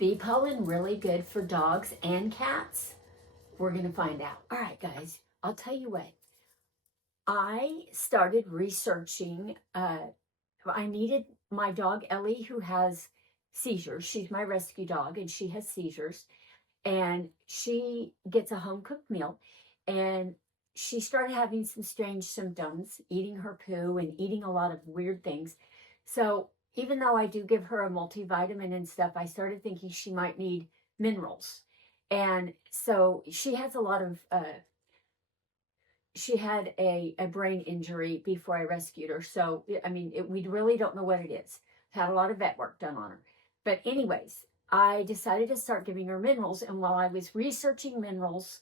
bee pollen really good for dogs and cats? We're going to find out. All right, guys, I'll tell you what. I started researching. I needed my dog, Ellie, who has seizures. She's my rescue dog, and she has seizures. And she gets a home-cooked meal. And she started having some strange symptoms, eating her poo and eating a lot of weird things. So even though I do give her a multivitamin and stuff, I started thinking she might need minerals. And so she has a lot of, she had a brain injury before I rescued her. So, I mean, we really don't know what it is. Had a lot of vet work done on her. But anyways, I decided to start giving her minerals. And while I was researching minerals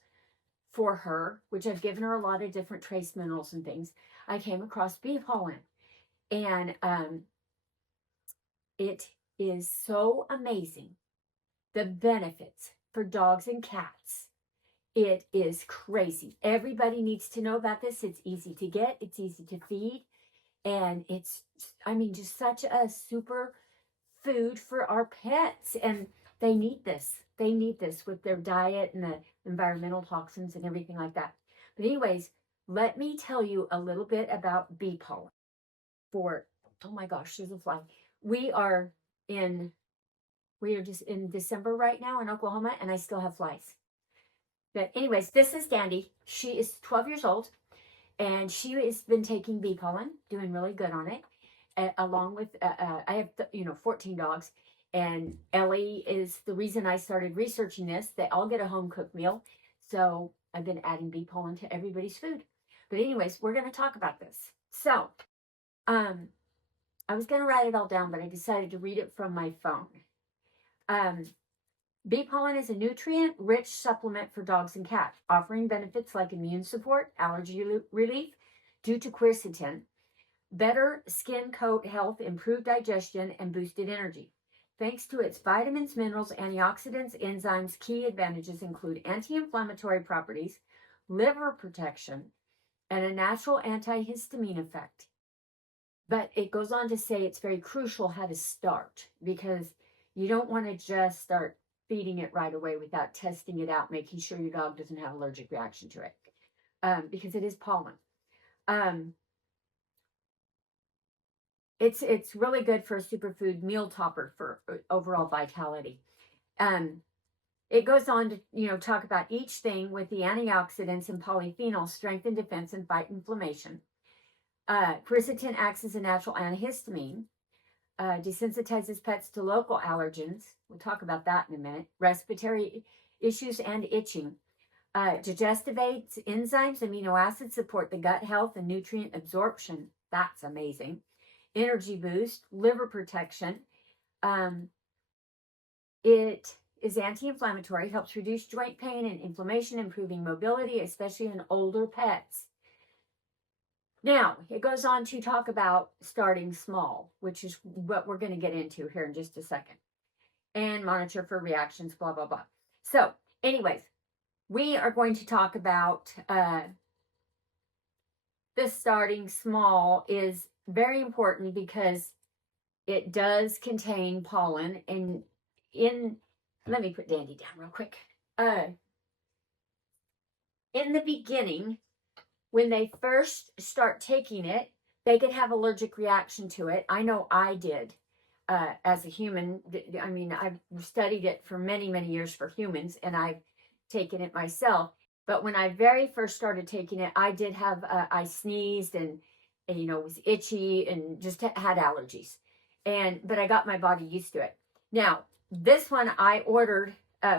for her, which I've given her a lot of different trace minerals and things, I came across bee pollen. And it is so amazing, the benefits for dogs and cats. It is crazy. Everybody needs to know about this. It's easy to get. It's easy to feed. And it's, I mean, just such a super food for our pets. And they need this. They need this with their diet and the environmental toxins and everything like that. But anyways, let me tell you a little bit about bee pollen. Oh my gosh, there's a fly. We are just in December right now in Oklahoma, and I still have flies. But anyways, this is Dandy. She is 12 years old, and she has been taking bee pollen, doing really good on it, along with, I have, 14 dogs, and Ellie is the reason I started researching this. They all get a home-cooked meal, so I've been adding bee pollen to everybody's food. But anyways, we're going to talk about this. So, I was going to write it all down, but I decided to read it from my phone. Bee pollen is a nutrient-rich supplement for dogs and cats, offering benefits like immune support, allergy relief due to quercetin, better skin coat health, improved digestion, and boosted energy. Thanks to its vitamins, minerals, antioxidants, enzymes, key advantages include anti-inflammatory properties, liver protection, and a natural antihistamine effect. But it goes on to say it's very crucial how to start, because you don't want to just start feeding it right away without testing it out, making sure your dog doesn't have an allergic reaction to it, because it is pollen. It's really good for a superfood meal topper for overall vitality. It goes on to talk about each thing with the antioxidants and polyphenols strengthen defense and fight inflammation. Quercetin acts as a natural antihistamine. Desensitizes pets to local allergens. We'll talk about that in a minute. Respiratory issues and itching. Digestive aids, enzymes, amino acids support the gut health and nutrient absorption. That's amazing. Energy boost, liver protection. It is anti-inflammatory, helps reduce joint pain and inflammation, improving mobility, especially in older pets. Now, it goes on to talk about starting small, which is what we're going to get into here in just a second. And monitor for reactions, blah, blah, blah. So, anyways, we are going to talk about this starting small is very important because it does contain pollen. And let me put Dandy down real quick. In the beginning, when they first start taking it, they could have allergic reaction to it. I know I did as a human. I mean, I've studied it for many, many years for humans, and I've taken it myself. But when I very first started taking it, I did have, I sneezed and was itchy and just had allergies. But I got my body used to it. Now, this one I ordered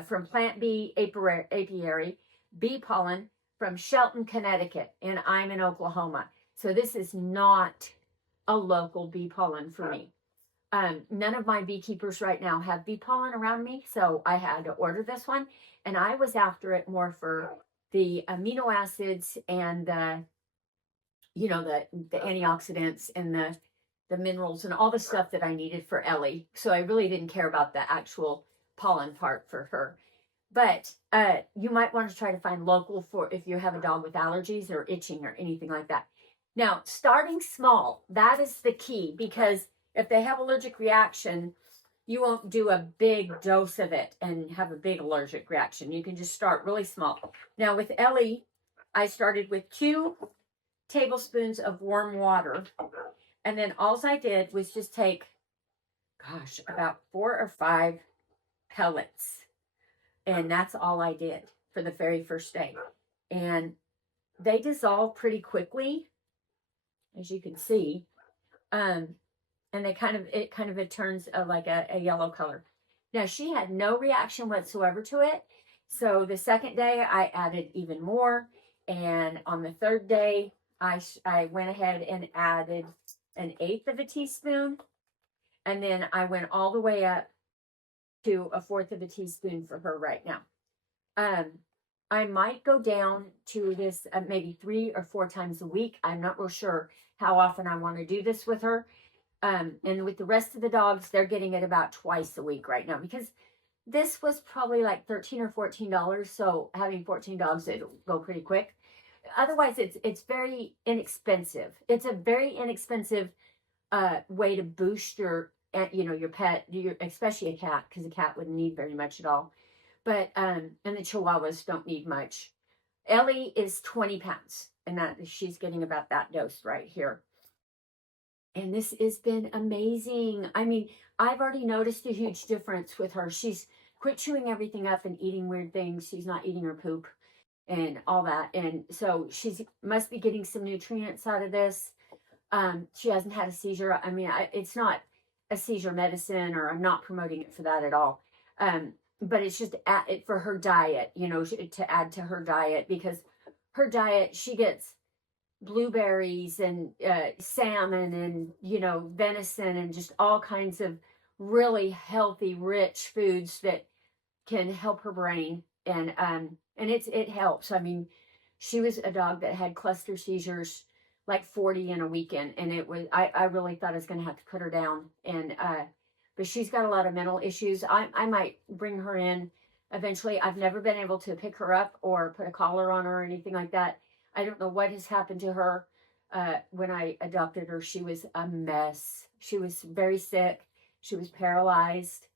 from Plant Bee Apiary, bee pollen, from Shelton, Connecticut, and I'm in Oklahoma. So this is not a local bee pollen for me. None of my beekeepers right now have bee pollen around me, so I had to order this one. And I was after it more for the amino acids and the antioxidants and the minerals and all the stuff that I needed for Ellie. So I really didn't care about the actual pollen part for her. But you might want to try to find local for if you have a dog with allergies or itching or anything like that. Now, starting small, that is the key, because if they have allergic reaction, you won't do a big dose of it and have a big allergic reaction. You can just start really small. Now with Ellie, I started with 2 tablespoons of warm water. And then all I did was just take, gosh, about 4 or 5 pellets. And that's all I did for the very first day. And they dissolve pretty quickly, as you can see. And it kind of turns like a yellow color. Now she had no reaction whatsoever to it. So the second day I added even more. And on the third day, I went ahead and added 1/8 of a teaspoon. And then I went all the way up to 1/4 of a teaspoon for her right now. I might go down to this maybe 3 or 4 times a week. I'm not real sure how often I want to do this with her. And with the rest of the dogs, they're getting it about twice a week right now, because this was probably like $13 or $14. So having 14 dogs, it'll go pretty quick. Otherwise, it's very inexpensive. It's a very inexpensive way to boost your your pet, especially a cat, because a cat wouldn't need very much at all. But and the Chihuahuas don't need much. Ellie is 20 pounds, and that she's getting about that dose right here. And this has been amazing. I mean, I've already noticed a huge difference with her. She's quit chewing everything up and eating weird things. She's not eating her poop and all that. And so she's must be getting some nutrients out of this. She hasn't had a seizure. I mean, it's not a seizure medicine, or I'm not promoting it for that at all. But it's just for her diet, to add to her diet, because her diet, she gets blueberries and salmon and venison and just all kinds of really healthy, rich foods that can help her brain, and it helps. I mean, she was a dog that had cluster seizures, like 40 in a weekend, and it was I really thought I was going to have to put her down, and but she's got a lot of mental issues. I might bring her in eventually. I've never been able to pick her up or put a collar on her or anything like that. I don't know what has happened to her. When I adopted her, she was a mess. She was very sick. She was paralyzed.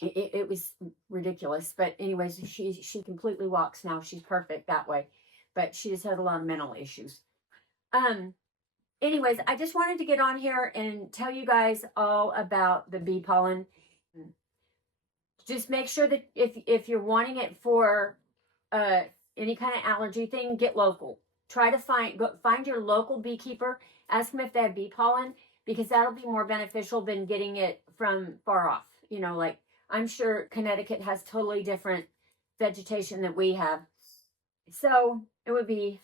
It was ridiculous. But anyways, she completely walks now. She's perfect that way. But she just had a lot of mental issues. Anyways, I just wanted to get on here and tell you guys all about the bee pollen. Just make sure that if you're wanting it for any kind of allergy thing, get local. Try to find your local beekeeper. Ask them if they have bee pollen, because that'll be more beneficial than getting it from far off. Like I'm sure Connecticut has totally different vegetation that we have. So it would be,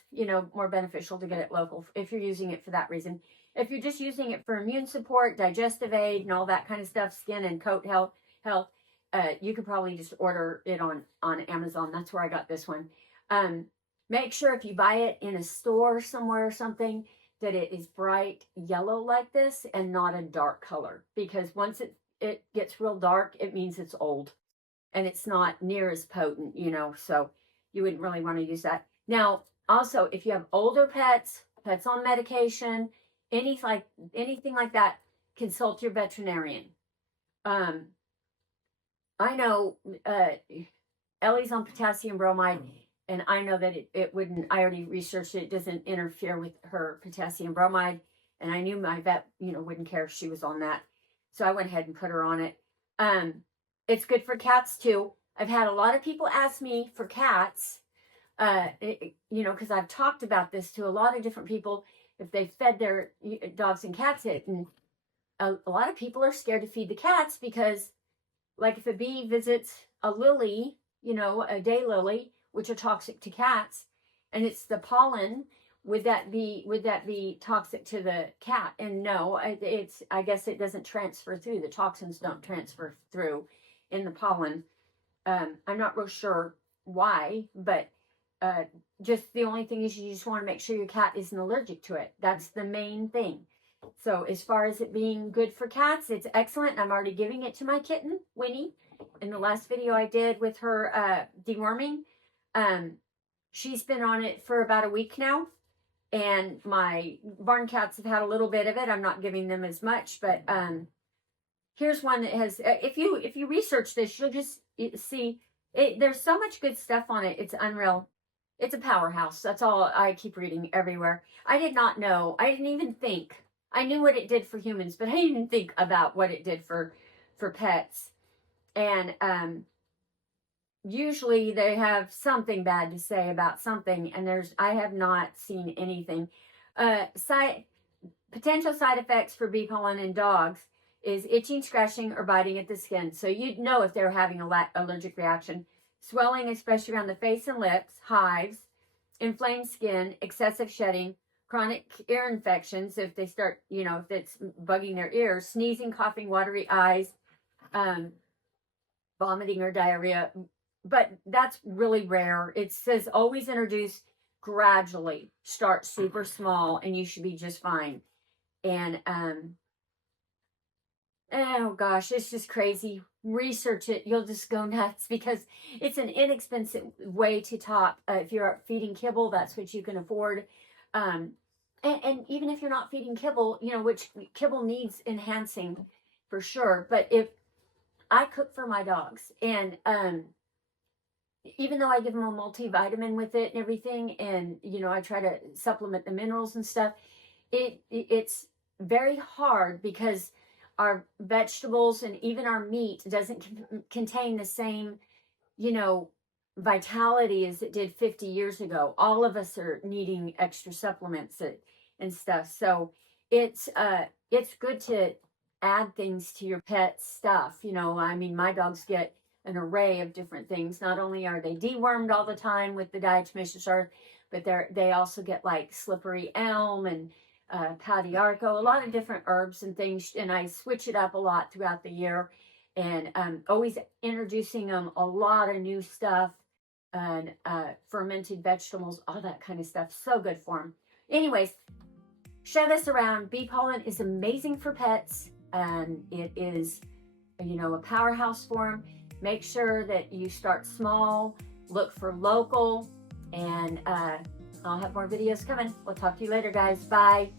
more beneficial to get it local if you're using it for that reason. If you're just using it for immune support, digestive aid, and all that kind of stuff, skin and coat health, you could probably just order it on Amazon. That's where I got this one. Make sure if you buy it in a store somewhere or something, that it is bright yellow like this and not a dark color, because once it gets real dark, it means it's old and it's not near as potent, so you wouldn't really want to use that. Now, also, if you have older pets on medication, anything like that, consult your veterinarian. I know Ellie's on potassium bromide, and I know that it wouldn't, I already researched it doesn't interfere with her potassium bromide, and I knew my vet, wouldn't care if she was on that. So I went ahead and put her on it. It's good for cats too. I've had a lot of people ask me for cats, because I've talked about this to a lot of different people, if they fed their dogs and cats it. And a lot of people are scared to feed the cats because, like, if a bee visits a lily, a daylily, which are toxic to cats, and it's the pollen, would that be toxic to the cat? And no, I guess it doesn't transfer through. The toxins don't transfer through in the pollen. I'm not real sure why, but just the only thing is you just want to make sure your cat isn't allergic to it. That's the main thing. So as far as it being good for cats, it's excellent. I'm already giving it to my kitten, Winnie. In the last video I did with her deworming, she's been on it for about a week now. And my barn cats have had a little bit of it. I'm not giving them as much, but here's one that has, if you research this, you'll just see it. There's so much good stuff on it. It's unreal. It's a powerhouse. That's all I keep reading everywhere. I did not know. I didn't even think. I knew what it did for humans, but I didn't even think about what it did for pets. And usually they have something bad to say about something, and I have not seen anything. Potential side effects for bee pollen in dogs is itching, scratching, or biting at the skin. So you'd know if they're having an allergic reaction. Swelling, especially around the face and lips, hives, inflamed skin, excessive shedding, chronic ear infections, if they start, if it's bugging their ears, sneezing, coughing, watery eyes, vomiting or diarrhea. But that's really rare. It says always introduce gradually. Start super small and you should be just fine. And oh gosh, it's just crazy. Research it. You'll just go nuts because it's an inexpensive way to top. If you're feeding kibble, that's what you can afford. And even if you're not feeding kibble, which kibble needs enhancing for sure. But if I cook for my dogs, and even though I give them a multivitamin with it and everything, and I try to supplement the minerals and stuff, it's very hard because our vegetables and even our meat doesn't contain the same, vitality as it did 50 years ago. All of us are needing extra supplements and stuff. So it's good to add things to your pet's stuff. My dogs get an array of different things. Not only are they dewormed all the time with the diatomaceous earth, but they also get like slippery elm and padiarco, a lot of different herbs and things, and I switch it up a lot throughout the year, and always introducing them a lot of new stuff, and fermented vegetables, all that kind of stuff. So good for them. Anyways, share this around. Bee pollen is amazing for pets, and it is a powerhouse for them. Make sure that you start small, look for local, and I'll have more videos coming. We'll talk to you later, guys. Bye.